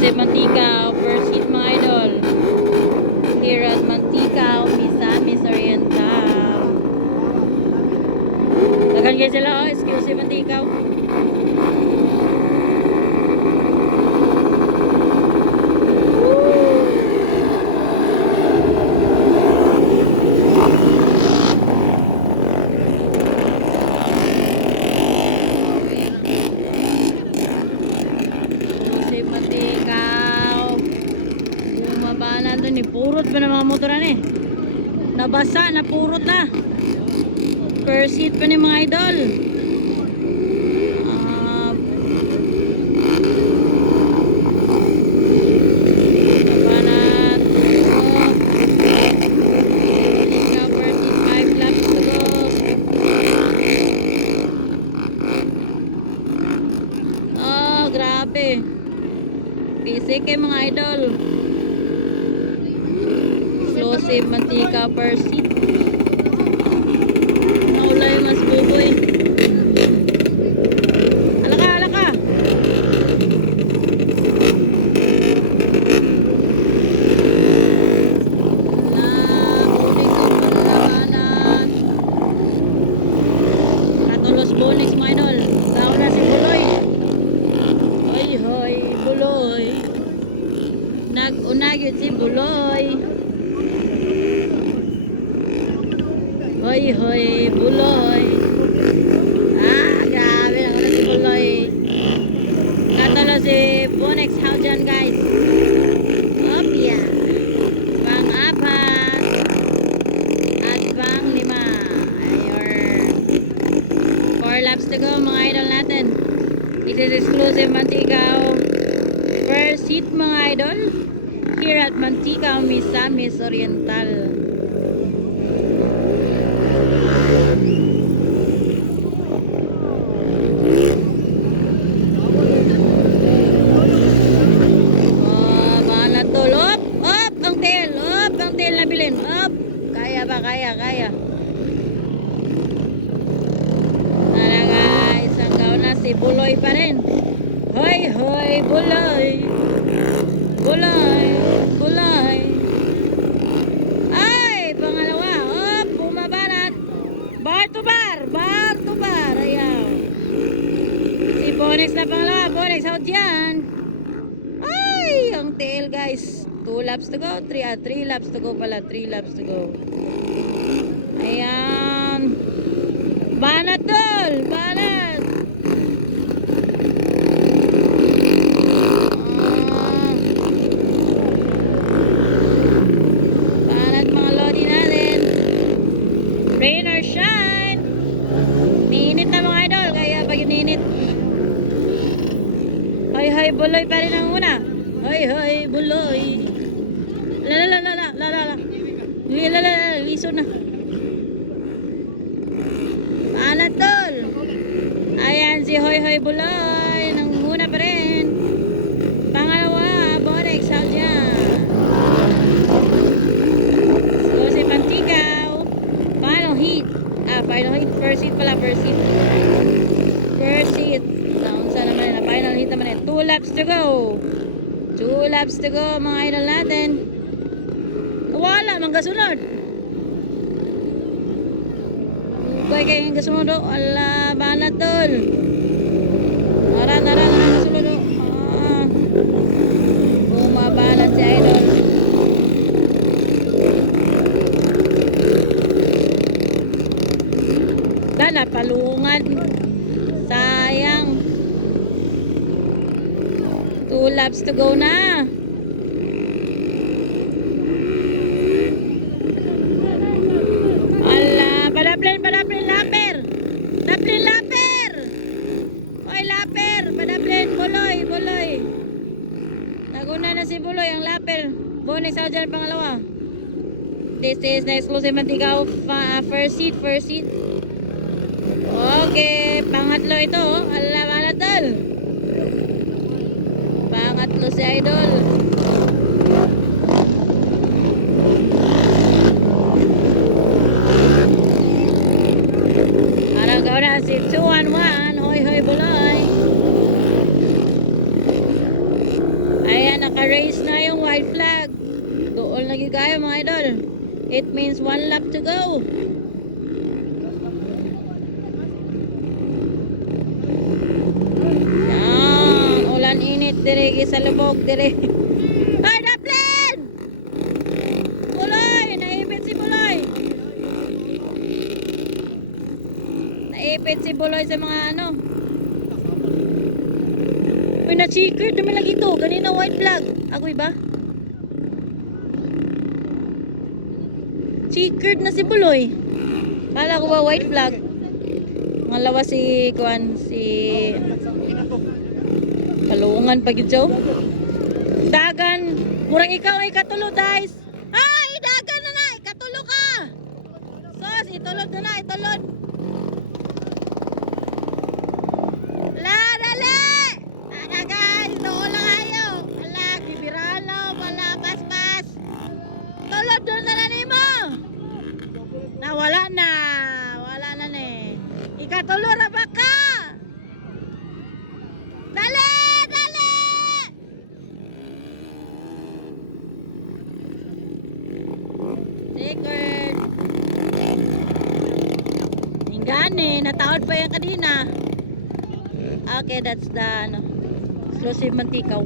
Exclusive Mantika, first hit mga idol. Here at Mantika, Miss Oriental. Dagan kayo sila, oh, exclusive Mantika. Ni purot pa ng mga motoran eh. Nabasa, napurot na. First hit pa ni mga idol. Nabanat. First hit, 5 laps to go. Oh, grabe. Basic eh mga idol. Exclusive Mantika per seat. Naulay mas buboy. Alaka, alaka. Nakuling ang palabanan. Katulos bonus mga idol. Tao na si Buloy. Hoy, hoy, Buloy. Nag-unag yun si Buloy. Hoy, hoy, Buloy. Grabe na ako na si Buloy. Katalo si Bonex. How dyan, guys? Up, yeah. Pang-apat. At pang-lima. Ayor. 4 laps to go, mga idol natin. This is exclusive Mantika. First hit, mga idol. Here at Mantika, Miss Oriental. Up. Kaya ba? Kaya. Tara guys, hanggaw na si Buloy pa rin. Hoy, hoy, Buloy. Buloy. Ay, pangalawa. Up, bumabanat. Bar to bar. Ayaw. Si Bonex na pangalawa. Bonex, out dyan. Ay, ang tail guys. 2 laps to go, 3 laps to go pala, 3 laps to go. Ayan. Banat dol, banat. Banat mga lodi natin. Rain or shine. Ninit na mga idol, kaya pag ninit. Hoy, Buloy pa rin ang una. Hoy, Buloy. Liso na. Banat tol. Ayan si Hoy Buloy. Nang muna pa rin. Pangalawa, Bonex. Out dyan. So si Pantikaw. Final hit. First hit pala. First hit. Naunsa naman na final hit naman. 2 laps to go. 2 laps to go, mga idol natin. Wala, manggasunod. Huwag kayong gasunod o. Ala, banat tol. Tara, gasunod o. Bumabanat si idol. Dala, palungan. Sayang. 2 laps to go na. Padaplen, laper. Oy, laper. Padaplen, Buloy. Naguna na si Buloy, ang laper. Bonex out dyan, pangalawa. This is the exclusive Mantika. First hit. Okay, pangatlo ito. Ala, tol. Pangatlo si idol. Aragaw na si 2-1-1. Hoy Buloy. Ayan Naka-raise na yung white flag. Doon lagi kayo mga idol. It means 1 lap to go. Yan. Ulan init dire sa lubog dire. Ay, Daplin! Buloy! Naipit si Buloy. Naipit si Buloy sa mga ano. Uy, na-checker naman lagi ito. Kanina white flag. Agoy ba? Checkered na si Buloy. Kala ko ba white flag? Ngalawa si Kuan, si Kalungan pag ito. Dagan. Murang ikaw ay katulo, guys. Ay, dagan na na. Katulo ka. Sos, itulod na na. Itulod. La, dali. Ada guys. Doon lang kayo. Ala, kibirano. Wala, pas-pas. Tulod doon na ni mo. Nawala na. Wala na ni. Ikatulo na ba ka? Dali! Dali! Secret. Hingani. Nataon pa yan kanina. Okay, that's the ano, explosive mantikaw.